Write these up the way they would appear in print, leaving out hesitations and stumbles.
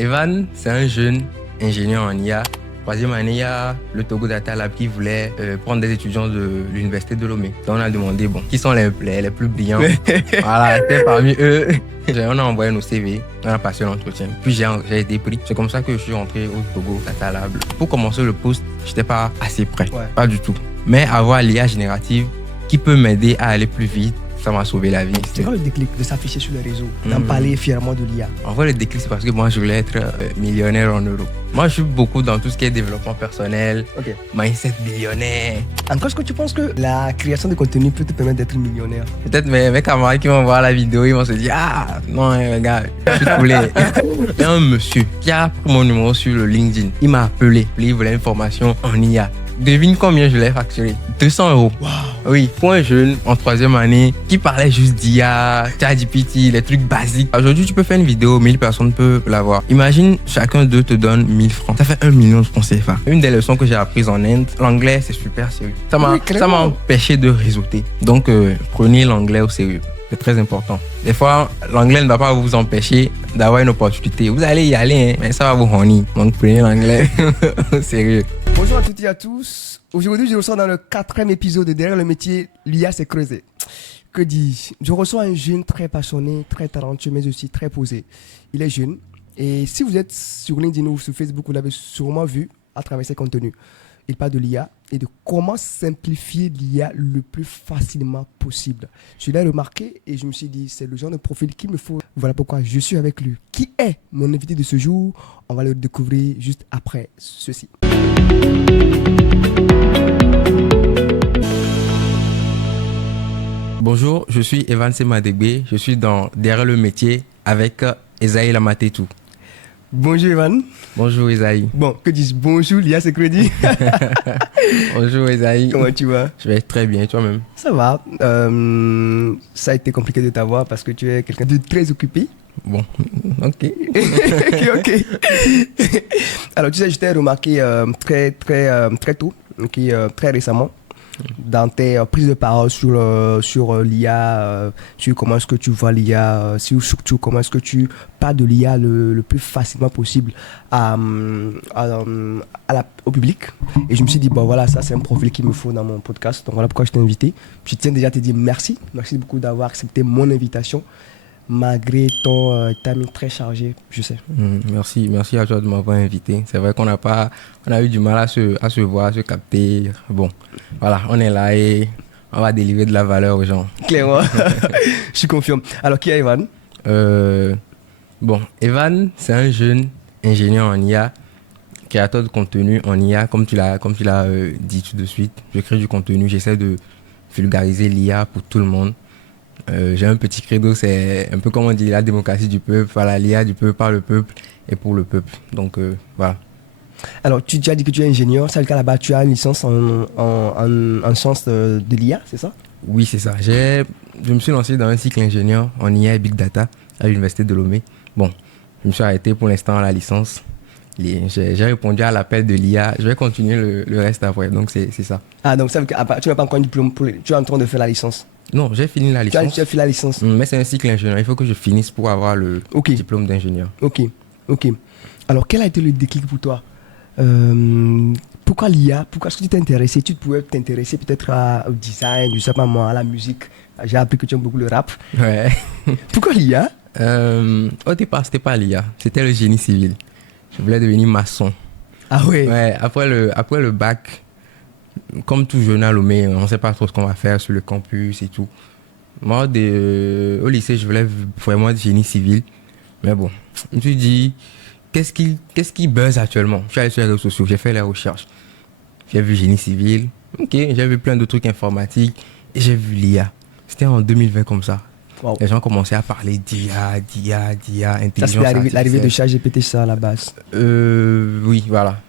Evan, c'est un jeune ingénieur en IA. Troisième année, il y a le Togo Data Lab qui voulait prendre des étudiants de l'université de Lomé. Donc on a demandé, qui sont les plus brillants. Voilà, c'était parmi eux. On a envoyé nos CV, on a passé l'entretien. Puis j'ai été pris. C'est comme ça que je suis rentré au Togo Data Lab. Pour commencer le poste, je n'étais pas assez prêt. Ouais. Pas du tout. Mais avoir l'IA générative qui peut m'aider à aller plus vite, ça m'a sauvé la vie. C'est quoi le déclic de s'afficher sur les réseaux, d'en parler fièrement de l'IA? En vrai, le déclic, c'est parce que moi, je voulais être millionnaire en euros. Moi, je suis beaucoup dans tout ce qui est développement personnel, mindset millionnaire. En quoi est-ce que tu penses que la création de contenu peut te permettre d'être millionnaire? Peut-être mes camarades qui vont voir la vidéo, ils vont se dire « Ah, non, gars, je suis coulé. » Il y a un monsieur qui a pris mon numéro sur le LinkedIn. Il m'a appelé. Il voulait une formation en IA. Devine combien je l'ai facturé? 200 €. Wow. Oui, pour un jeune en troisième année qui parlait juste d'IA, ChatGPT, les trucs basiques. Aujourd'hui, tu peux faire une vidéo, 1000 personnes peuvent la voir. Imagine, chacun d'eux te donne 1000 francs. Ça fait 1 million de francs CFA. Une des leçons que j'ai apprises en Inde, l'anglais, c'est super sérieux. Ça m'a empêché de réseauter. Donc, prenez l'anglais au sérieux. C'est très important. Des fois, l'anglais ne va pas vous empêcher d'avoir une opportunité. Vous allez y aller, mais ça va vous honner. Donc, prenez l'anglais au sérieux. Bonjour à toutes et à tous. Aujourd'hui, je reçois dans le 4e épisode de Derrière le métier, l'IA s'est creusée. Que dis-je? Je reçois un jeune très passionné, très talentueux, mais aussi très posé. Il est jeune. Et si vous êtes sur LinkedIn ou sur Facebook, vous l'avez sûrement vu à travers ses contenus. Il parle de l'IA et de comment simplifier l'IA le plus facilement possible. Je l'ai remarqué et je me suis dit, c'est le genre de profil qu'il me faut. Voilà pourquoi je suis avec lui. Qui est mon invité de ce jour? On va le découvrir juste après ceci. Bonjour, je suis Evan Semadegbe. Je suis dans Derrière le métier avec Esaïe Lamatetou. Bonjour Evan. Bonjour Esaïe. Bon, que dis-je? Bonjour, l'IA c'est crédit. Bonjour Esaïe. Comment tu vas? Je vais très bien, toi-même? Ça va. Ça a été compliqué de t'avoir parce que tu es quelqu'un de très occupé. Bon, ok. ok. Alors tu sais, je t'ai remarqué très tôt, très récemment, dans tes prises de parole sur l'IA, sur comment est-ce que tu vois l'IA, surtout comment est-ce que tu parles de l'IA le plus facilement possible au public. Et je me suis dit, bon voilà, ça c'est un profil qu'il me faut dans mon podcast. Donc voilà pourquoi je t'ai invité. Je tiens déjà à te dire merci. Merci beaucoup d'avoir accepté mon invitation. Malgré ton timing très chargé, je sais. Merci à toi de m'avoir invité. C'est vrai qu'on a eu du mal à se voir, à se capter. Bon, voilà, on est là et on va délivrer de la valeur aux gens. Clairement, je confirme. Alors, qui est Evan? Evan, c'est un jeune ingénieur en IA, créateur de contenu en IA, comme tu l'as dit tout de suite. Je crée du contenu, j'essaie de vulgariser l'IA pour tout le monde. J'ai un petit credo, c'est un peu comme on dit la démocratie du peuple, voilà, l'IA du peuple, par le peuple et pour le peuple. Donc voilà. Alors tu as dit que tu es ingénieur, c'est le cas là-bas, tu as une licence en sciences de l'IA, c'est ça? Oui, c'est ça. Je me suis lancé dans un cycle ingénieur en IA et Big Data à l'université de Lomé. Bon, je me suis arrêté pour l'instant à la licence. J'ai répondu à l'appel de l'IA. Je vais continuer le reste après, donc c'est ça. Ah, donc ça veut dire que tu n'as pas encore un diplôme, tu es en train de faire la licence? Non, j'ai fini la licence. Tu as fait la licence. Mais c'est un cycle ingénieur. Il faut que je finisse pour avoir le diplôme d'ingénieur. Ok. Alors, quel a été le déclic pour toi? Pourquoi l'IA? Pourquoi est-ce que tu t'es intéressé? Tu pouvais t'intéresser peut-être au design, je sais pas moi, à la musique. J'ai appris que tu aimes beaucoup le rap. Ouais. Pourquoi l'IA? Au départ, c'était pas l'IA. C'était le génie civil. Je voulais devenir maçon. Ah ouais? Ouais, après le bac, comme tout jeune à Lomé, on ne sait pas trop ce qu'on va faire sur le campus et tout. Moi, au lycée, je voulais vraiment être génie civil. Mais bon, je me suis dit, qu'est-ce qui buzz actuellement? Je suis allé sur les réseaux sociaux, j'ai fait les recherches. J'ai vu génie civil, ok, j'ai vu plein de trucs informatiques et j'ai vu l'IA. C'était en 2020 comme ça. Wow. Les gens commençaient à parler d'IA, intelligence artificielle. L'arrivée de ChatGPT, ça à la base. Oui, voilà.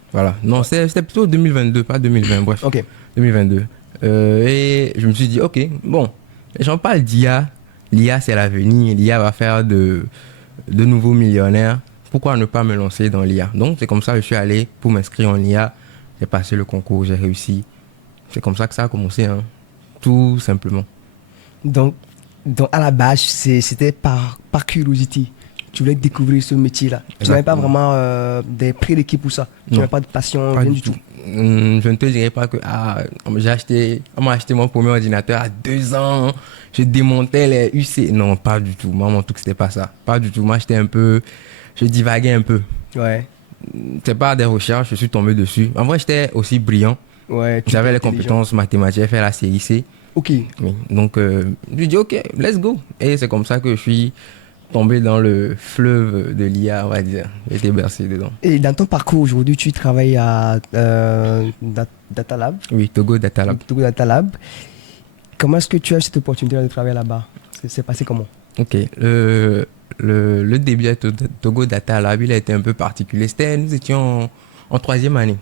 Non, c'était plutôt 2022, pas 2020, bref. Ok. 2022. Et je me suis dit, ok, bon, les gens parlent d'IA. L'IA, c'est l'avenir. L'IA va faire de nouveaux millionnaires. Pourquoi ne pas me lancer dans l'IA? Donc, c'est comme ça que je suis allé pour m'inscrire en IA. J'ai passé le concours, j'ai réussi. C'est comme ça que ça a commencé, hein. Tout simplement. Donc à la base, c'était par curiosité. tu voulais découvrir ce métier-là. Tu n'avais pas vraiment des prérequis pour ça. Tu n'avais pas de passion, rien du tout. Je ne te dirais pas que on m'a acheté mon premier ordinateur à 2 ans. Je démontais les UC. Non, pas du tout. Moi, mon truc, c'était pas ça. Pas du tout. Moi, je divaguais un peu. Ouais. C'est pas des recherches, je suis tombé dessus. En vrai, j'étais aussi brillant. Ouais. J'avais les compétences mathématiques, j'ai fait la série C. Ok. Oui. Donc, je dis ok, let's go. Et c'est comme ça que je suis tombé dans le fleuve de l'IA, on va dire. J'ai été bercé dedans. Et dans ton parcours aujourd'hui, tu travailles à Data Lab. Oui, Togo Data Lab. Togo Data Lab. Comment est-ce que tu as eu cette opportunité de travailler là-bas? C'est passé comment? Ok. Le début de Togo Data Lab, il a été un peu particulier. Nous étions en 3e année.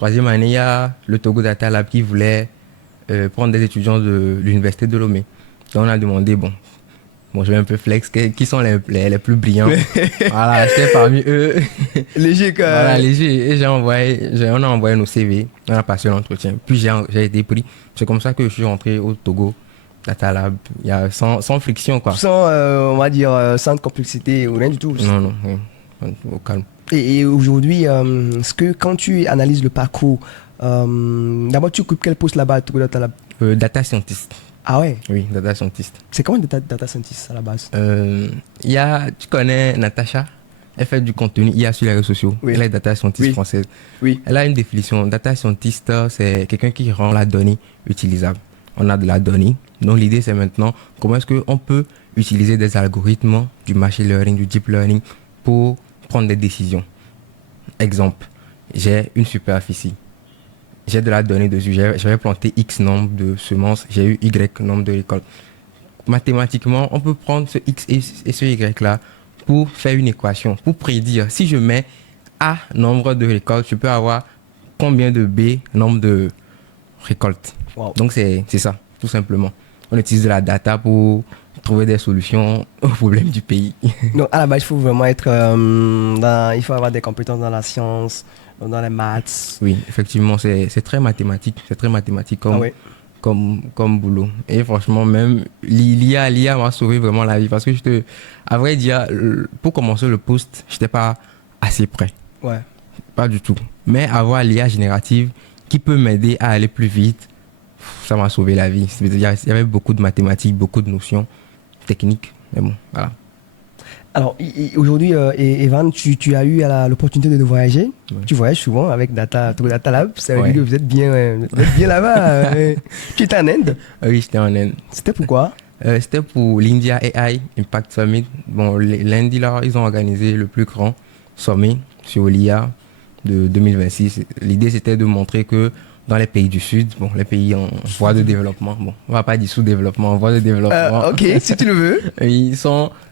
3e année, il y a le Togo Data Lab qui voulait prendre des étudiants de l'université de Lomé. Donc on a demandé, bon, je vais un peu flex, qui sont les plus brillants. Voilà, j'étais parmi eux. Léger quand même. Voilà, léger. Et on a envoyé nos CV, on a passé l'entretien. Puis j'ai été pris. C'est comme ça que je suis rentré au Togo Data Lab. Il y a sans friction, quoi. Sans, on va dire, sans complexité ou rien du tout. Non, au calme. Et aujourd'hui, est-ce que quand tu analyses le parcours, d'abord tu occupes quel poste là-bas à Togo Data Lab? Data scientist. Ah ouais? Oui, data scientist. C'est comment data scientist à la base? Tu connais Natacha? Elle fait du contenu IA sur les réseaux sociaux. Oui. Elle est data scientist française. Oui. Elle a une définition. Data scientist, c'est quelqu'un qui rend la donnée utilisable. On a de la donnée. Donc l'idée, c'est maintenant comment est-ce qu'on peut utiliser des algorithmes, du machine learning, du deep learning pour prendre des décisions. Exemple, j'ai une superficie. J'ai de la donnée dessus. J'avais planté X nombre de semences. J'ai eu Y nombre de récoltes. Mathématiquement, on peut prendre ce X et ce Y là pour faire une équation, pour prédire. Si je mets A nombre de récoltes, je peux avoir combien de B nombre de récoltes. Wow. Donc c'est ça, tout simplement. On utilise de la data pour trouver des solutions aux problèmes du pays. Donc à la base, il faut vraiment être il faut avoir des compétences dans la science, dans les maths. Oui, effectivement, c'est très mathématique. C'est très mathématique comme boulot. Et franchement, même l'IA m'a sauvé vraiment la vie. Parce que à vrai dire, pour commencer le poste, je n'étais pas assez prêt. Ouais. Pas du tout. Mais avoir l'IA générative qui peut m'aider à aller plus vite, ça m'a sauvé la vie. Il y avait beaucoup de mathématiques, beaucoup de notions techniques. Mais bon, voilà. Alors, aujourd'hui, Evan, tu as eu l'opportunité de voyager. Ouais. Tu voyages souvent avec Data Lab. Ça veut dire que vous êtes bien là-bas. Tu étais en Inde? Oui, j'étais en Inde. C'était pourquoi? C'était pour l'India AI Impact Summit. Bon, l'Inde, ils ont organisé le plus grand sommet sur l'IA de 2026. L'idée, c'était de montrer que dans les pays du Sud, bon, les pays en voie de développement, bon, on va pas dire sous-développement, en voie de développement. Ok, si tu le veux.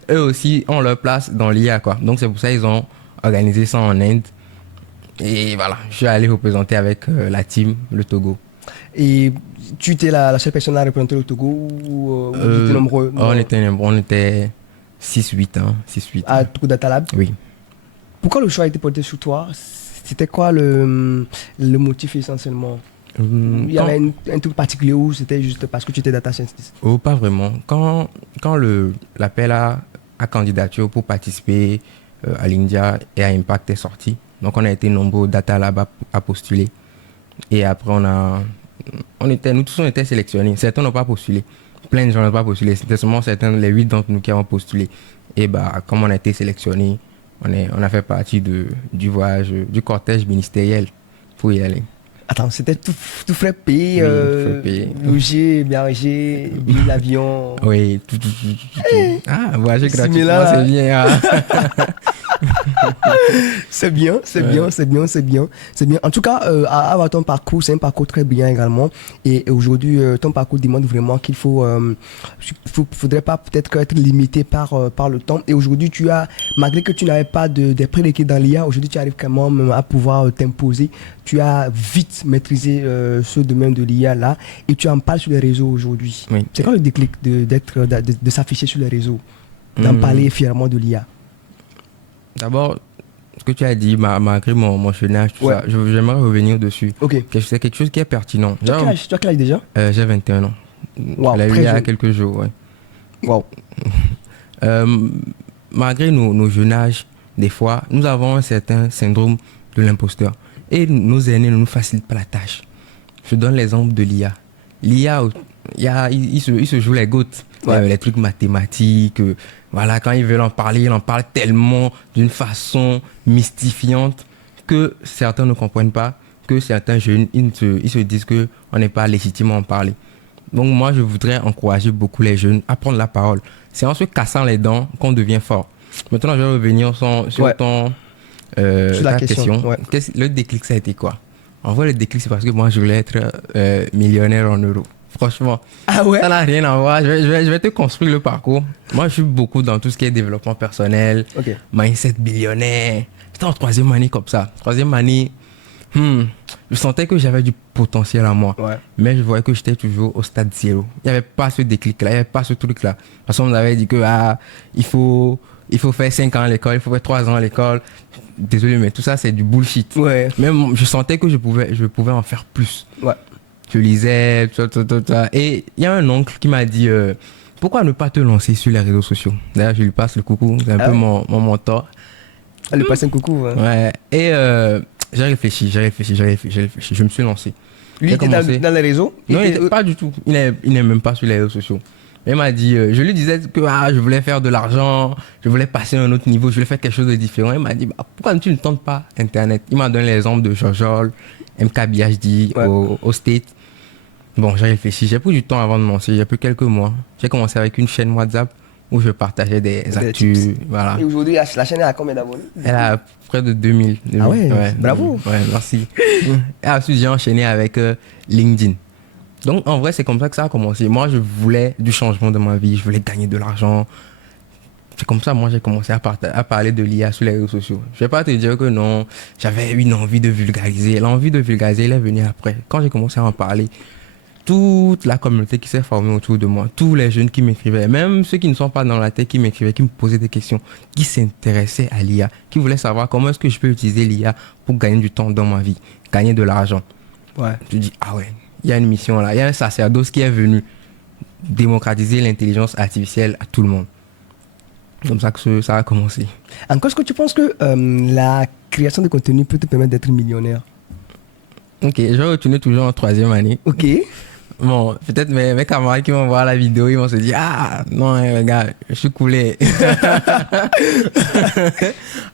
Eux aussi ont leur place dans l'IA, quoi. Donc c'est pour ça qu'ils ont organisé ça en Inde. Et voilà, je suis allé représenter avec la team, le Togo. Et tu étais la seule personne à représenter le Togo ou vous étiez nombreux? On était 6-8, hein, 6-8. À Togo Data Lab? Oui. Pourquoi le choix a été porté sur toi? C'était quoi le motif essentiellement? Il y avait un truc particulier ou c'était juste parce que tu étais data scientist? Oh, pas vraiment. Quand l'appel à candidature pour participer à l'India et à Impact est sorti, donc on a été nombreux Data Lab à postuler. Et après, nous tous on était sélectionnés. Certains n'ont pas postulé. Plein de gens n'ont pas postulé. C'était seulement les 8 d'entre nous qui avons postulé. Et comme on a été sélectionnés, on a fait partie du voyage, du cortège ministériel pour y aller. Attends, c'était tout frais payé, logé, hébergé, billet d'avion. Oui, tout. Ah, voyager gratuitement, c'est bien. C'est bien. En tout cas, avoir ton parcours, c'est un parcours très bien également. Et aujourd'hui, ton parcours demande vraiment qu'il faudrait pas peut-être être limité par le temps. Et aujourd'hui, malgré que tu n'avais pas des prérequis dans l'IA, aujourd'hui, tu arrives quand même à pouvoir t'imposer. Tu as vite maîtrisé ce domaine de l'IA là et tu en parles sur les réseaux aujourd'hui. Oui. C'est quoi le déclic de s'afficher sur les réseaux, d'en parler fièrement de l'IA? D'abord, ce que tu as dit, malgré mon jeune âge, tout ça, j'aimerais revenir dessus. Ok. C'est quelque chose qui est pertinent. Tu as quel âge déjà? J'ai 21 ans. Wow, je l'ai eu il y a quelques jours, ouais. Wow. malgré nos jeunes âges, des fois, nous avons un certain syndrome de l'imposteur. Et nos aînés ne nous facilitent pas la tâche. Je donne l'exemple de l'IA. L'IA, il se joue les gouttes. Ouais. Les trucs mathématiques. Voilà, quand ils veulent en parler, ils en parlent tellement d'une façon mystifiante que certains ne comprennent pas, que certains jeunes, ils se disent qu'on n'est pas légitime à en parler. Donc moi, je voudrais encourager beaucoup les jeunes à prendre la parole. C'est en se cassant les dents qu'on devient fort. Maintenant, je vais revenir sur la ta question. Ouais. Le déclic, ça a été quoi? En vrai, le déclic, c'est parce que moi, je voulais être millionnaire en euros. Franchement, Ah ouais? ça n'a rien à voir. Je vais te construire le parcours. Moi, je suis beaucoup dans tout ce qui est développement personnel, Ok. mindset millionnaire. J'étais en 3e année comme ça. 3e année, je sentais que j'avais du potentiel à moi. Ouais. Mais je voyais que j'étais toujours au stade 0. Il n'y avait pas ce déclic-là, il n'y avait pas ce truc-là. Parce qu'on nous avait dit que il faut faire 5 ans à l'école, il faut faire 3 ans à l'école. Désolé, mais tout ça, c'est du bullshit. Ouais. Même je sentais que je pouvais en faire plus. Ouais. Je lisais, tout ça. Et il y a un oncle qui m'a dit pourquoi ne pas te lancer sur les réseaux sociaux? D'ailleurs, je lui passe le coucou, c'est un peu ouais. mon mentor. Elle lui passe un coucou. Ouais. Ouais. Et j'ai réfléchi. Je me suis lancé. Lui, il J'ai était commencé. dans les réseaux? Non, pas du tout. Il n'est même pas sur les réseaux sociaux. Il m'a dit, je lui disais que je voulais faire de l'argent, je voulais passer à un autre niveau, je voulais faire quelque chose de différent. Il m'a dit, pourquoi tu ne tentes pas Internet? Il m'a donné l'exemple de Jojol, MKBHD Ouais. au State. Bon, j'ai réfléchi, j'ai pris du temps avant de me lancer, j'ai pris quelques mois. J'ai commencé avec une chaîne WhatsApp où je partageais des actus. tips. Voilà. Et aujourd'hui, la chaîne est à combien d'abonnés? Elle a près de 2000. Ah ouais, bravo. Ouais, merci. Et ensuite, j'ai enchaîné avec LinkedIn. Donc, en vrai, c'est comme ça que ça a commencé. Moi, je voulais du changement de ma vie. Je voulais gagner de l'argent. C'est comme ça, moi, j'ai commencé à parler de l'IA sur les réseaux sociaux. Je vais pas te dire que non, j'avais une envie de vulgariser. L'envie de vulgariser, elle est venue après. Quand j'ai commencé à en parler, toute la communauté qui s'est formée autour de moi, tous les jeunes qui m'écrivaient, même ceux qui ne sont pas dans la tech, qui m'écrivaient, qui me posaient des questions, qui s'intéressaient à l'IA, qui voulaient savoir comment est-ce que je peux utiliser l'IA pour gagner du temps dans ma vie, gagner de l'argent. Ouais. Je dis, ah ouais, il y a une mission là, il y a un sacerdoce qui est venu démocratiser l'intelligence artificielle à tout le monde. Comme ça que ça a commencé. Encore, est-ce que tu penses que la création de contenu peut te permettre d'être millionnaire? Ok, je vais retourner toujours en 3e année. Ok. Bon, peut-être mes camarades qui vont voir la vidéo, ils vont se dire, ah non, gars, je suis coulé.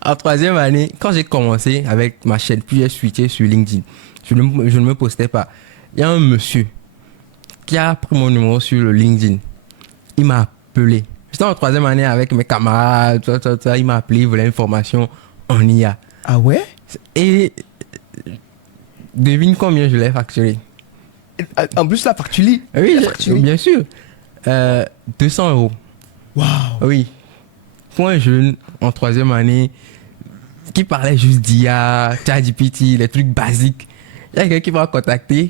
En 3e année, quand j'ai commencé avec ma chaîne, puis j'ai switché sur LinkedIn, je ne me postais pas. Il y a un monsieur qui a pris mon numéro sur le LinkedIn. Il m'a appelé. J'étais en 3e année avec mes camarades, il m'a appelé, il voulait une formation en IA. Ah ouais? Et devine combien je l'ai facturé. En plus, la facture lit. Oui, La facture lit. bien sûr. 200 €. Waouh. Oui. Pour un jeune en 3e année qui parlait juste d'IA, ChatGPT, les trucs basiques. Il y a quelqu'un qui m'a contacté.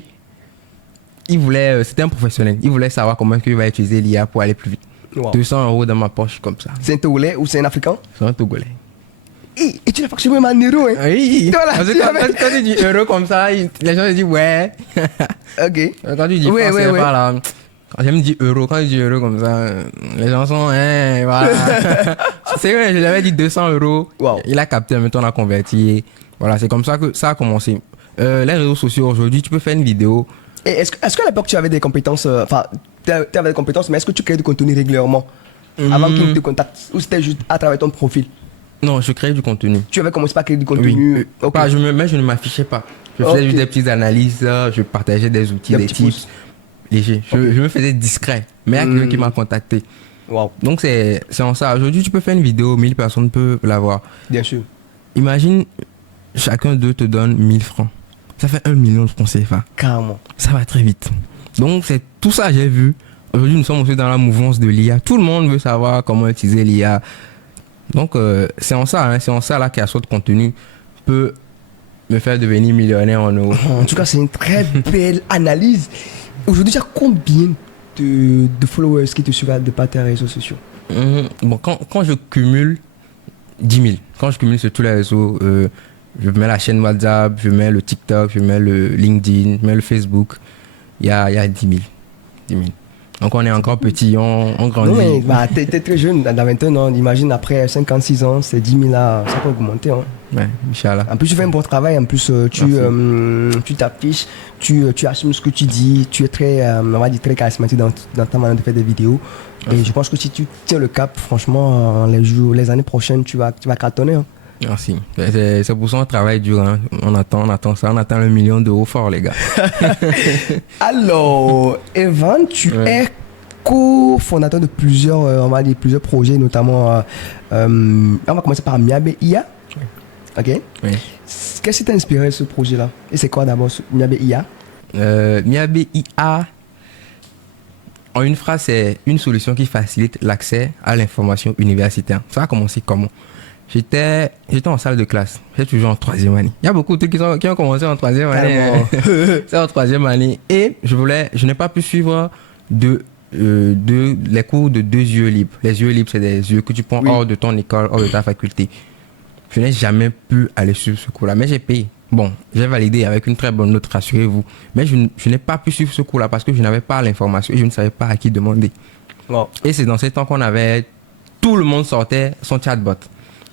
Il voulait, c'était un professionnel. Il voulait savoir comment est-ce qu'il va utiliser l'IA pour aller plus vite. Wow. 200 € dans ma poche comme ça. C'est un Togolais ou c'est un Africain? C'est un Togolais. Et tu l'as facturé même en euros, hein? Oui. Voilà, Parce que quand tu dis euro comme ça, les gens se disent ouais. Ok. Quand tu dis Ouais, franc ouais, CFA, ouais. là, quand je me dis euro, quand je dis euro comme ça, les gens sont, voilà. C'est vrai, je lui avais dit 200 €. Wow. Il a capté, en même temps, on a converti. Voilà, c'est comme ça que ça a commencé. Les réseaux sociaux, aujourd'hui, tu peux faire une vidéo. Et est-ce qu'à l'époque, tu avais des compétences, enfin, tu avais des compétences, mais est-ce que tu créais du contenu régulièrement avant qu'ils ne te contactent? Ou c'était juste à travers ton profil? Non, je crée du contenu. Tu avais commencé par créer du contenu? Oui. Ok. Mais je ne m'affichais pas. Je faisais Ok. juste des petites analyses, je partageais des outils, des petits tips légers. Je me faisais discret. Mais il y a quelqu'un qui m'a contacté. Wow. Donc c'est en ça. Aujourd'hui, tu peux faire une vidéo, 1000 personnes peuvent la voir. Bien sûr. Imagine, chacun d'eux te donne 1000 francs. Ça fait 1 million de francs CFA. Carrément. Ça va très vite. Donc c'est tout ça que j'ai vu. Aujourd'hui, nous sommes aussi dans la mouvance de l'IA. Tout le monde veut savoir comment utiliser l'IA. Donc c'est en ça, la création de contenu peut me faire devenir millionnaire en euros. En tout cas, c'est une très belle analyse. Aujourd'hui, tu as combien de followers qui te suivent de par tes réseaux sociaux? Bon, quand je cumule 10 000, quand je cumule sur tous les réseaux, je mets la chaîne WhatsApp, je mets le TikTok, je mets le LinkedIn, je mets le Facebook, il y a 10 000. 10 000. Donc on est encore petit, on grandit. Non, mais bah, t'es très jeune, dans 21 ans. Imagine après 56 ans, c'est 10 000 là, ça peut augmenter. Hein. Ouais, Inch'Allah. En plus, tu fais un bon travail. En plus, tu t'affiches, tu assumes ce que tu dis. Tu es très, on va dire, très charismatique dans ta manière de faire des vidéos. Et je pense que si tu tiens le cap, franchement, les années prochaines, tu vas cartonner. Hein. Merci. C'est pour ça qu'on travaille dur. Hein. On attend ça. On attend le million d'euros fort, les gars. Alors, Evan, tu es co-fondateur de plusieurs, on va dire, plusieurs projets, notamment, on va commencer par Miabe IA. Ok. Oui. Qu'est-ce qui t'a inspiré ce projet-là? Et c'est quoi d'abord Miabe IA? Miabe IA, en une phrase, c'est une solution qui facilite l'accès à l'information universitaire. Ça a commencé comment? J'étais en salle de classe. J'étais toujours en troisième année. Il y a beaucoup de trucs qui ont commencé en troisième année. C'est en troisième année. Et je n'ai pas pu suivre les cours de 2 yeux libres. Les yeux libres, c'est des yeux que tu prends hors de ton école, hors de ta faculté. Je n'ai jamais pu aller sur ce cours-là. Mais j'ai payé. Bon, j'ai validé avec une très bonne note, rassurez-vous. Mais je n'ai pas pu suivre ce cours-là parce que je n'avais pas l'information et je ne savais pas à qui demander. Wow. Et c'est dans ces temps qu'on avait... Tout le monde sortait son chatbot.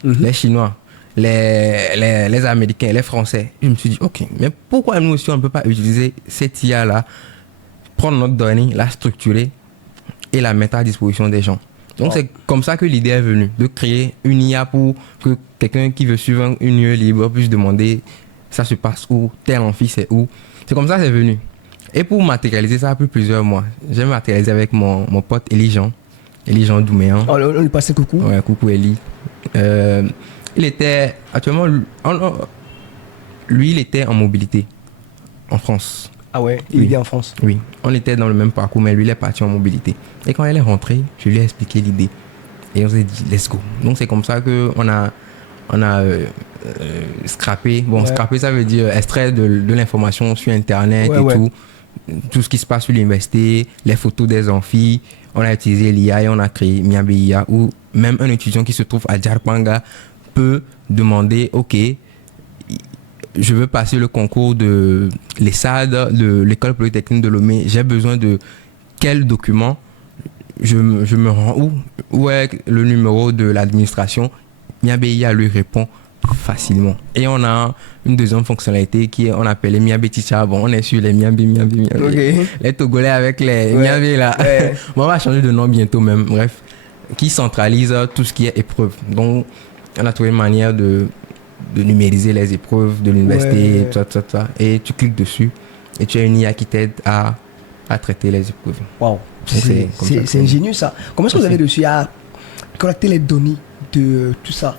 Les Chinois, les Américains, les Français. Je me suis dit, ok, mais pourquoi nous aussi on ne peut pas utiliser cette IA-là, prendre notre donnée, la structurer et la mettre à disposition des gens. Donc c'est comme ça que l'idée est venue, de créer une IA pour que quelqu'un qui veut suivre une UE libre puisse demander ça se passe où, tel amphi c'est où. C'est comme ça que c'est venu. Et pour matérialiser ça, a pris plusieurs mois. J'ai matérialisé avec mon pote Eli Jean Douméan. Oh, on lui passe un coucou. Ouais, coucou Eli. Il était actuellement, lui il était en mobilité en France. Ah ouais, il vit en France. Oui, on était dans le même parcours, mais lui il est parti en mobilité. Et quand elle est rentrée, je lui ai expliqué l'idée. Et on s'est dit, let's go. Donc c'est comme ça qu'on a scrappé. Bon, scraper ça veut dire extraire de l'information sur Internet tout. Tout ce qui se passe sur l'université, les photos des amphis. On a utilisé l'IA et on a créé Miabe IA où même un étudiant qui se trouve à Djarpanga peut demander, ok, je veux passer le concours de l'ESSAD, de l'école polytechnique de Lomé, j'ai besoin de quel document, je me rends où? Où est le numéro de l'administration? Miabe IA lui répond facilement. Et on a une deuxième fonctionnalité qui est, on appelle les Miabe Ticha. Bon, on est sur les Miabe. Okay. Les Togolais avec les Miabe là. Ouais. Bon, on va changer de nom bientôt même. Bref, qui centralise tout ce qui est épreuve. Donc, on a trouvé une manière de numériser les épreuves de l'université, tout ça. Et tu cliques dessus et tu as une IA qui t'aide à traiter les épreuves. Wow. C'est ingénieux ça. Comment est-ce que vous avez réussi à collecter les données de tout ça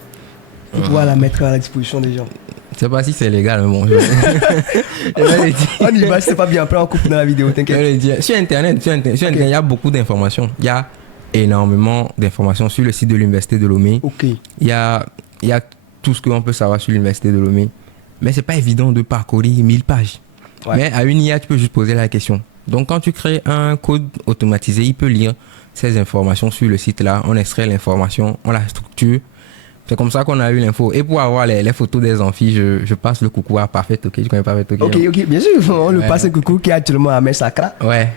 pour pouvoir la mettre à la disposition des gens? Je sais pas si c'est légal, mais bon. On y va, c'est pas bien. Après, on coupe dans la vidéo, t'inquiète. Sur Internet, il y a beaucoup d'informations. Il y a énormément d'informations sur le site de l'Université de Lomé. Il y a tout ce qu'on peut savoir sur l'Université de Lomé. Mais c'est pas évident de parcourir 1000 pages. Ouais. Mais à une IA, tu peux juste poser la question. Donc, quand tu crées un code automatisé, il peut lire ces informations sur le site là. On extrait l'information, on la structure. C'est comme ça qu'on a eu l'info. Et pour avoir les photos des amphis, je passe le coucou à Parfait OK. Tu connais Parfait OK? Ok, bien sûr. On le passe un coucou qui est actuellement à Messakra. Ouais.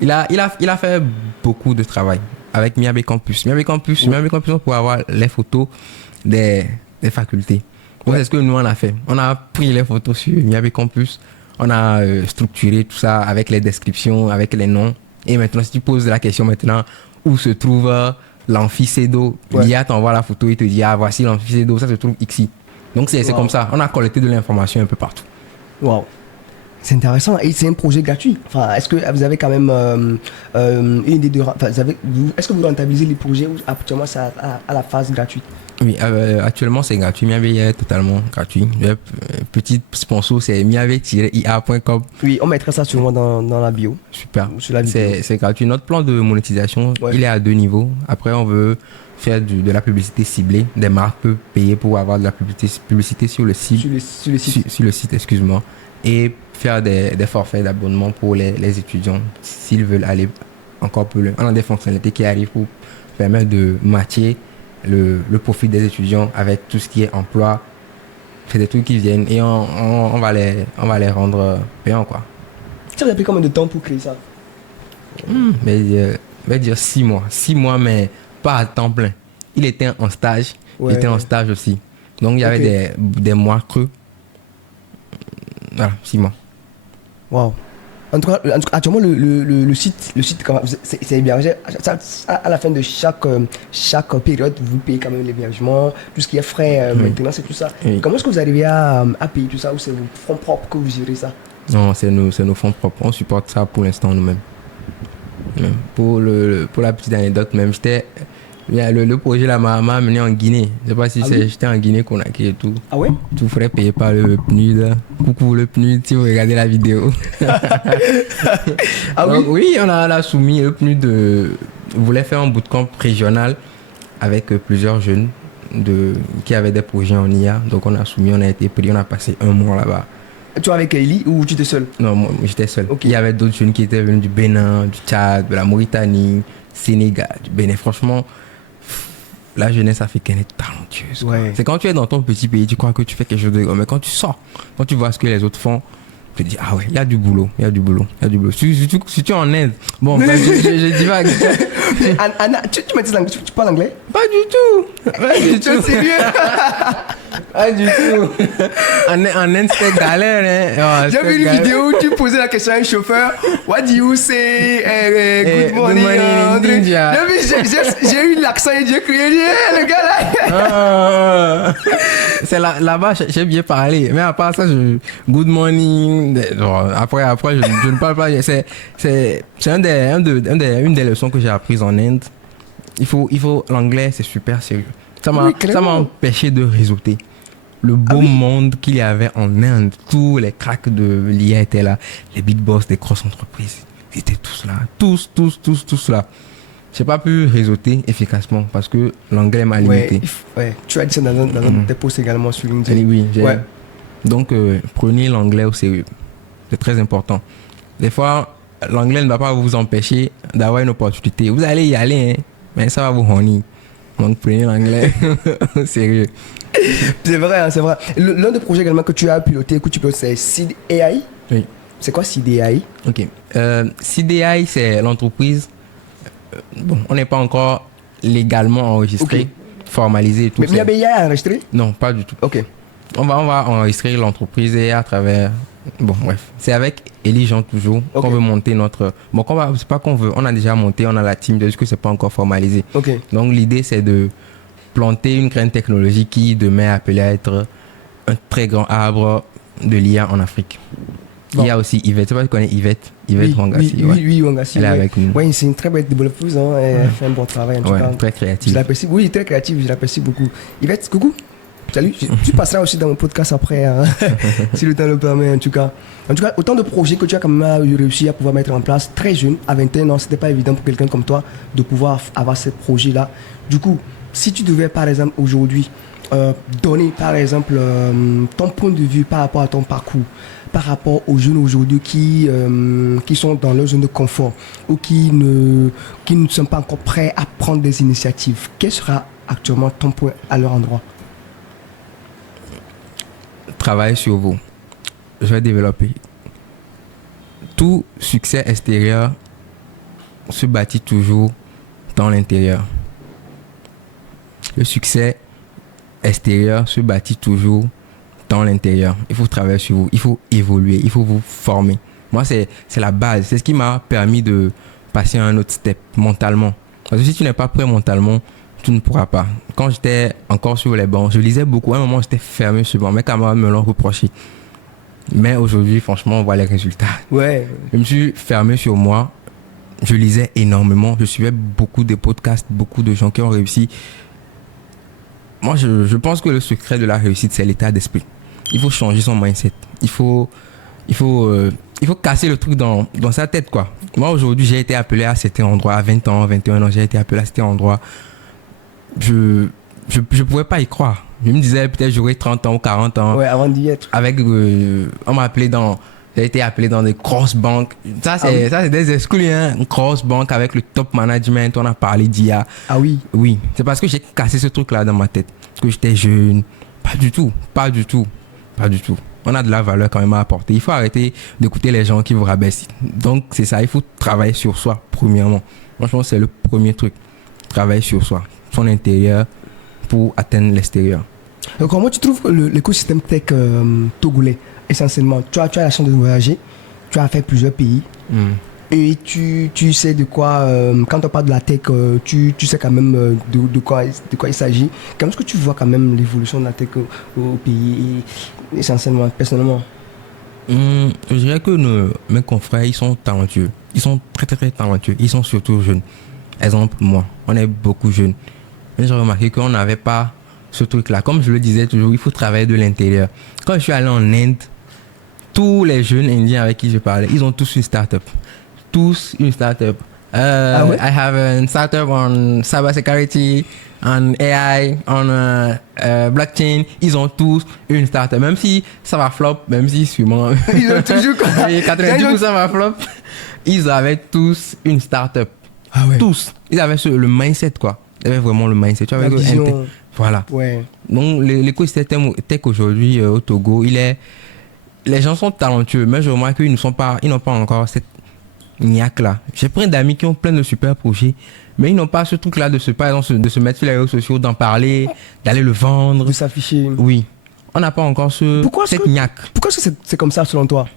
Il a fait beaucoup de travail avec Miabe Campus. Miabe Campus, on peut avoir les photos des facultés. Donc, c'est ce que nous, on a fait. On a pris les photos sur Miabe Campus. On a structuré tout ça avec les descriptions, avec les noms. Et maintenant, si tu poses la question maintenant, où se trouve l'amphicédo, l'IA t'envoie la photo et te dit, ah, voici l'amphicédo, ça se trouve ici. Donc, c'est comme ça. On a collecté de l'information un peu partout. Wow. C'est intéressant. Et c'est un projet gratuit. Enfin, est-ce que vous avez quand même une idée de... Enfin, est-ce que vous rentabilisez les projets ou actuellement c'est à la phase gratuite? Oui, actuellement c'est gratuit. Miabe est totalement gratuit. Le petit sponsor, c'est miabe-ia.com. Oui, on mettra ça sûrement dans la bio. Super. C'est gratuit. Notre plan de monétisation, il est à 2 niveaux. Après, on veut faire de la publicité ciblée. Des marques peuvent payer pour avoir de la publicité sur le site. Sur le site, excuse-moi. Et faire des forfaits d'abonnement pour les étudiants s'ils veulent aller encore plus loin. On a des fonctionnalités qui arrivent pour permettre de matcher le profit des étudiants avec tout ce qui est emploi. C'est des trucs qui viennent et on va les rendre payants, quoi. Ça vous a pris combien de temps pour créer ça? Je vais dire 6 mois. 6 mois, mais pas à temps plein. Il était en stage. Ouais. J'étais en stage aussi. Donc, il y avait des mois creux. Voilà, 6 mois. Waouh. En tout cas, actuellement, le site c'est hébergé. À la fin de chaque période, vous payez quand même l'hébergement, tout ce qui est frais, maintenance et tout ça. Oui. Comment est-ce que vous arrivez à payer tout ça, ou c'est vos fonds propres que vous gérez ça? Non, c'est nos fonds propres. On supporte ça pour l'instant nous-mêmes. Pour la petite anecdote, même, le projet là m'a amené en Guinée. Je sais pas si j'étais en Guinée qu'on a créé et tout. Ah ouais? Tout frais payé par le PNUD. Coucou le PNUD si vous regardez la vidéo. Ah Donc, oui? oui, on a soumis le PNUD voulait faire un bootcamp régional avec plusieurs jeunes qui avaient des projets en IA. Donc on a soumis, on a été pris, on a passé 1 mois là-bas. Tu es avec Ellie ou tu étais seul? Non, moi j'étais seul. Ok. Il y avait d'autres jeunes qui étaient venus du Bénin, du Tchad, de la Mauritanie, Sénégal, du Bénin. Franchement, la jeunesse africaine est talentueuse. Ouais. C'est quand tu es dans ton petit pays, tu crois que tu fais quelque chose de grand. Mais quand tu sors, quand tu vois ce que les autres font, tu te dis, ah ouais, il y a du boulot, il y a du boulot, il y a du boulot. Si tu es en Inde, bon, ben, je divague. Anna, tu m'as dit tu parles anglais? Pas du tout. Pas du Tu es tout. sérieux? Pas du tout. En Inde, c'était galère. Hein. Oh, J'ai c'était vu une galère. vidéo où tu posais la question à un chauffeur. What do you say? Good good morning. morning, André. India. J'ai eu l'accent et j'ai crié, le gars là. Ah, c'est là-bas, j'ai bien parlé. Mais à part ça, good morning. Après, je ne parle pas. C'est une des leçons que j'ai apprises en Inde. L'anglais, c'est super sérieux. Ça m'a empêché de réseauter. Le beau monde qu'il y avait en Inde, tous les cracks de l'IA étaient là. Les big boss des grosses entreprises, ils étaient tous là. Tous là. J'ai pas pu réseauter efficacement parce que l'anglais m'a limité. Ouais, tu as dit ça dans un de tes posts également sur LinkedIn. Oui, ouais. Donc, prenez l'anglais au sérieux. C'est très important. Des fois, l'anglais ne va pas vous empêcher d'avoir une opportunité. Vous allez y aller, hein, mais ça va vous honir. Donc, prenez l'anglais au sérieux. C'est vrai, hein, c'est vrai. L'un des projets également que tu as piloté, c'est Seed AI. Oui. C'est quoi Seed AI? Ok. Seed AI, c'est l'entreprise. Bon, on n'est pas encore légalement enregistré, formalisé et tout. Mais il y a BIA enregistré? Non, pas du tout. Ok. On va enregistrer l'entreprise et à travers. Bon, bref. C'est avec Elie Jean toujours qu'on veut monter notre. Bon, c'est pas qu'on veut. On a déjà monté, on a la team, juste que c'est pas encore formalisé. Ok. Donc l'idée c'est de planter une graine technologique qui demain est appelée à être un très grand arbre de l'IA en Afrique. Bon. Il y a aussi Yvette. Tu sais pas si tu connais Yvette? Yvette Wangassi. Oui, Wangassi. Elle est avec nous. Oui, c'est une très belle développeuse. Hein. Elle fait un bon travail en tout cas. Très créative. Je l'apprécie. Oui, très créative. Je l'apprécie beaucoup. Yvette, coucou. Salut. Tu passeras aussi dans mon podcast après, hein, si le temps le permet en tout cas. En tout cas, autant de projets que tu as quand même réussi à pouvoir mettre en place très jeune, à 21 ans. C'était pas évident pour quelqu'un comme toi de pouvoir avoir ces projets-là. Du coup, si tu devais par exemple aujourd'hui donner par exemple ton point de vue par rapport à ton parcours, par rapport aux jeunes aujourd'hui qui sont dans leur zone de confort ou qui ne sont pas encore prêts à prendre des initiatives, quel sera actuellement ton point à leur endroit? Travaillez sur vous. Je vais développer. Tout succès extérieur se bâtit toujours dans l'intérieur. Le succès extérieur se bâtit toujours dans l'intérieur. Il faut travailler sur vous. Il faut évoluer. Il faut vous former. Moi, c'est la base. C'est ce qui m'a permis de passer à un autre step mentalement. Parce que si tu n'es pas prêt mentalement, tu ne pourras pas. Quand j'étais encore sur les bancs, je lisais beaucoup. À un moment, j'étais fermé sur le banc. Mes camarades me l'ont reproché. Mais aujourd'hui, franchement, on voit les résultats. Ouais. Je me suis fermé sur moi. Je lisais énormément. Je suivais beaucoup de podcasts, beaucoup de gens qui ont réussi. Moi, je pense que le secret de la réussite, c'est l'état d'esprit. Il faut changer son mindset. Il faut casser le truc dans sa tête, quoi. Moi, aujourd'hui, j'ai été appelé à certains endroits. À 20 ans, 21 ans, j'ai été appelé à certains endroits. Je pouvais pas y croire. Je me disais peut-être j'aurais 30 ans ou 40 ans. Ouais, avant d'y être. On m'a appelé j'ai été appelé dans des grosses banques. Ça c'est des exclus, hein. Une grosse banque avec le top management. On a parlé d'IA. Ah oui. Oui. C'est parce que j'ai cassé ce truc-là dans ma tête. Parce que j'étais jeune. Pas du tout. On a de la valeur quand même à apporter. Il faut arrêter d'écouter les gens qui vous rabaissent. Donc, c'est ça. Il faut travailler sur soi, premièrement. Franchement, c'est le premier truc. Travailler sur soi, son intérieur, pour atteindre l'extérieur. Donc, comment tu trouves que l'écosystème tech togolais, essentiellement, tu as la chance de voyager, tu as fait plusieurs pays, et tu sais de quoi, quand on parle de la tech, tu sais quand même de quoi il s'agit. Comment est-ce que tu vois quand même l'évolution de la tech au pays, essentiellement, personnellement? Je dirais que mes confrères, ils sont talentueux. Ils sont très, très, très talentueux. Ils sont surtout jeunes. Exemple, moi, on est beaucoup jeunes. Mais j'ai remarqué qu'on n'avait pas ce truc-là. Comme je le disais toujours, il faut travailler de l'intérieur. Quand je suis allé en Inde, tous les jeunes Indiens avec qui je parlais, ils ont tous une start-up. Tous une start-up. Ah ouais? I have a start-up on cyber security, on AI, on blockchain. Ils ont tous une start-up. Même si ça va flop, même si sûrement Ils ont toujours quoi? et 90% va flop, ils avaient tous une start-up. Ah ouais. Tous. Ils avaient le mindset, quoi. Ils avaient vraiment le mindset. Tu La avais vision. voilà. Ouais. Donc, l'écosystème tech aujourd'hui au Togo, les gens sont talentueux, mais je remarque qu'ils n'ont pas encore cette niaque-là. J'ai plein d'amis qui ont plein de super projets, mais ils n'ont pas ce truc-là par exemple, de se mettre sur les réseaux sociaux, d'en parler, d'aller le vendre. De s'afficher. Oui. On n'a pas encore cette niaque. Pourquoi est-ce que c'est comme ça selon toi?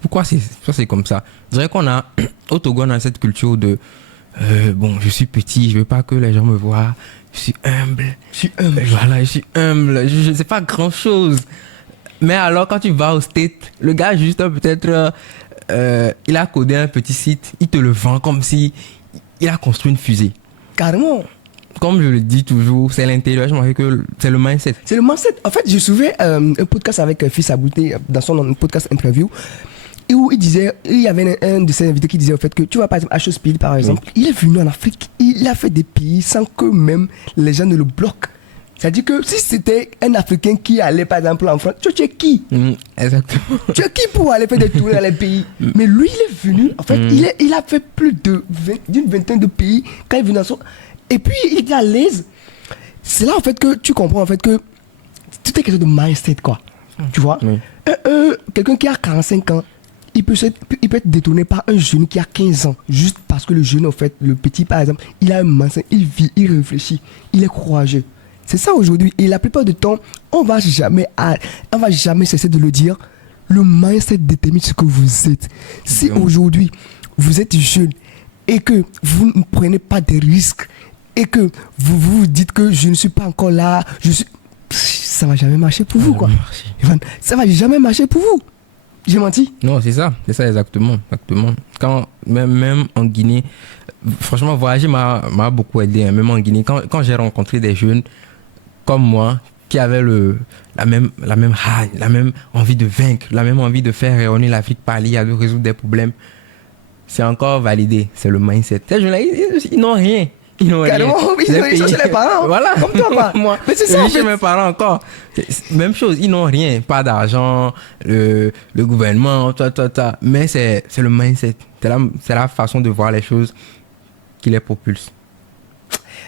Pourquoi c'est comme ça? Je dirais qu'on a, au Togo, on a cette culture de bon, je suis petit, je veux pas que les gens me voient. Je suis humble. Voilà, je suis humble. Je ne sais pas grand chose. Mais alors, quand tu vas au State, le gars, juste peut-être, il a codé un petit site, il te le vend comme si il a construit une fusée. Carrément. Comme je le dis toujours, c'est l'intérieur. Je me rappelle que c'est le mindset. C'est le mindset. En fait, je suivais un podcast avec Fils Abouté dans son podcast interview. Et où il y avait un de ses invités qui disait au fait que tu vois par exemple HSPL par exemple, il est venu en Afrique, il a fait des pays sans que même les gens ne le bloquent. C'est-à-dire que si c'était un Africain qui allait par exemple en France, tu es qui? Exactement. Tu es qui pour aller faire des tours dans les pays? Mais lui, il est venu, en fait, il a fait plus d'une vingtaine de pays quand il est venu dans son... Et puis, il était à l'aise. C'est là en fait que tu comprends en fait que tout est question de mindset, quoi. Tu vois? Quelqu'un qui a 45 ans, il peut être détourné par un jeune qui a 15 ans, juste parce que le jeune, en fait, le petit par exemple, il a un mindset, il vit, il réfléchit, il est courageux. C'est ça aujourd'hui. Et la plupart du temps, on va jamais cesser de le dire. Le mindset détermine ce que vous êtes. Si aujourd'hui, vous êtes jeune et que vous ne prenez pas de risques et que vous dites que je ne suis pas encore là, ça va jamais marcher pour vous, quoi. Ça va jamais marcher pour vous. J'ai menti? Non, c'est ça exactement. Quand, même en Guinée, franchement, voyager m'a beaucoup aidé, hein, même en Guinée. Quand j'ai rencontré des jeunes comme moi, qui avaient la même rage, la même envie de vaincre, la même envie de faire rayonner l'Afrique, parler, de résoudre des problèmes, c'est encore validé, c'est le mindset. Ces jeunes-là, ils n'ont rien. Ils n'ont Carrément, rien. Ils sont chez les parents. Voilà. Comme toi, quoi. Moi, mais c'est ça, en fait. Chez mes parents encore. Même chose, ils n'ont rien. Pas d'argent, le gouvernement, mais c'est le mindset. C'est la façon de voir les choses qui les propulse.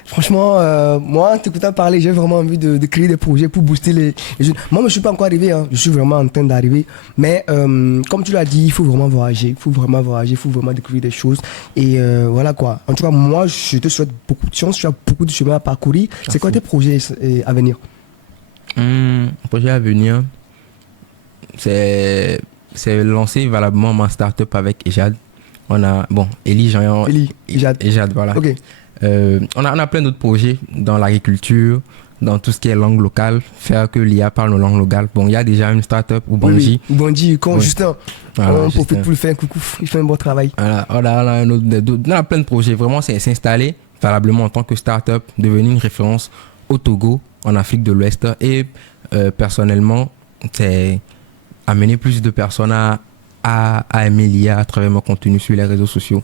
Franchement, moi, en t'écoutant parler, j'ai vraiment envie de créer des projets pour booster les jeunes. Moi, je ne suis pas encore arrivé, hein. Je suis vraiment en train d'arriver. Mais comme tu l'as dit, il faut vraiment voyager, il faut vraiment découvrir des choses. Et voilà quoi. En tout cas, moi, je te souhaite beaucoup de chance, tu as beaucoup de chemin à parcourir. Merci. C'est quoi tes projets à venir? Projet à venir, c'est lancer valablement ma start-up avec Ejad. On a, bon, Ejad, voilà. Ok. On a plein d'autres projets dans l'agriculture, dans tout ce qui est langue locale, faire que l'IA parle nos langues locales. Bon, il y a déjà une start-up au Bandji. Bandji, Justin. Voilà, on profite pour lui faire un coucou. Il fait un bon travail. Voilà, on a plein de projets. Vraiment, c'est s'installer valablement en tant que start-up, devenir une référence au Togo, en Afrique de l'Ouest. Et personnellement, c'est amener plus de personnes à aimer l'IA à travers mon contenu sur les réseaux sociaux.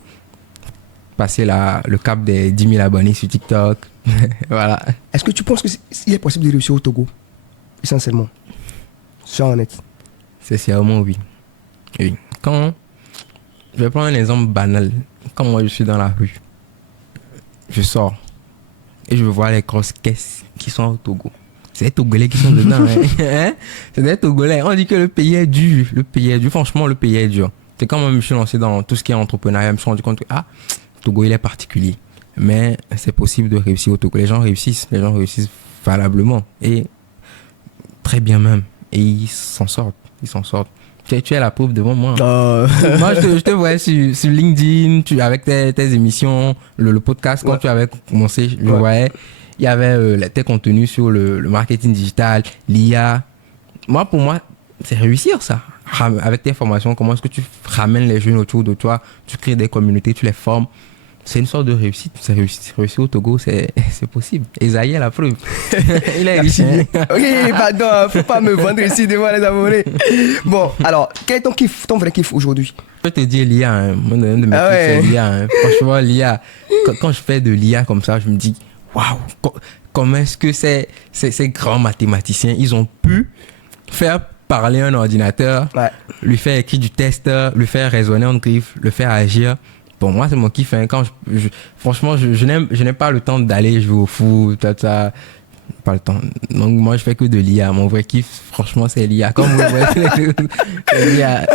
Passer le cap des 10 000 abonnés sur TikTok. Voilà. Est-ce que tu penses qu'il est possible de réussir au Togo? Essentiellement. Sois honnête. C'est sûrement oui. Je vais prendre un exemple banal. Quand moi je suis dans la rue, je sors et je vois les grosses caisses qui sont au Togo. C'est des Togolais qui sont dedans. Hein? C'est des Togolais. On dit que le pays est dur. Le pays est dur. Franchement, le pays est dur. C'est quand même, je me suis lancé dans tout ce qui est entrepreneuriat. Je me suis rendu compte que, Togo, il est particulier. Mais c'est possible de réussir au Togo. Les gens réussissent. Les gens réussissent valablement. Et très bien même. Et ils s'en sortent. Ils s'en sortent. Tu es la preuve devant moi. Moi, je te voyais sur LinkedIn, avec tes émissions, le podcast, quand tu avais commencé, je voyais, il y avait tes contenus sur le marketing digital, l'IA. Pour moi, c'est réussir ça. Avec tes formations, comment est-ce que tu ramènes les jeunes autour de toi, tu crées des communautés, tu les formes. C'est une sorte de réussite. C'est réussir au Togo, c'est possible. Esaïe est la preuve. Il est riche. Ok, pardon, faut pas me vendre ici devant les abonnés. Bon, alors, quel est ton vrai kiff aujourd'hui? Je peux te dire l'IA. Un de mes kiffs, c'est l'IA. Franchement, l'IA, quand je fais de l'IA comme ça, je me dis, waouh, comment est-ce que ces grands mathématiciens, ils ont pu faire parler un ordinateur, lui faire écrire du test, lui faire raisonner en griffe, le faire agir. Pour moi, c'est mon kiff. Hein. Franchement, je n'ai pas le temps d'aller jouer au foot, ça. Pas le temps. Donc, moi, je fais que de l'IA. Mon vrai kiff, franchement, c'est l'IA. Comme vous voyez, c'est l'IA.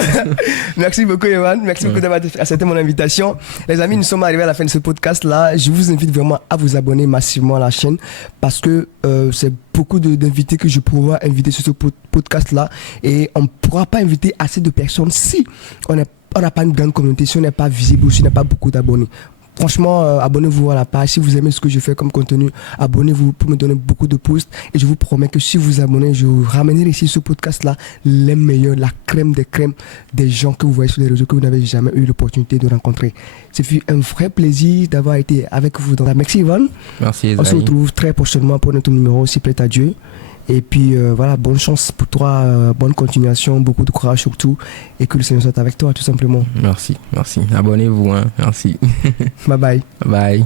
Merci beaucoup, Evan. Merci beaucoup d'avoir accepté mon invitation. Les amis, nous sommes arrivés à la fin de ce podcast-là. Je vous invite vraiment à vous abonner massivement à la chaîne parce que c'est beaucoup d'invités que je pourrais inviter sur ce podcast-là. Et on ne pourra pas inviter assez de personnes si on n'a pas une grande communauté, si on n'est pas visible ou si on n'a pas beaucoup d'abonnés. Franchement, abonnez-vous à la page. Si vous aimez ce que je fais comme contenu, abonnez-vous pour me donner beaucoup de posts. Et je vous promets que si vous abonnez, je vous ramènerai ici ce podcast-là, les meilleurs, la crème des crèmes des gens que vous voyez sur les réseaux que vous n'avez jamais eu l'opportunité de rencontrer. Ce fut un vrai plaisir d'avoir été avec vous. Merci Yvonne. Merci Esaïe. On se retrouve très prochainement pour notre numéro, s'il plaît à Dieu. Et puis voilà, bonne chance pour toi, bonne continuation, beaucoup de courage surtout, et que le Seigneur soit avec toi tout simplement. Merci. Abonnez-vous, hein. Merci. Bye bye. Bye.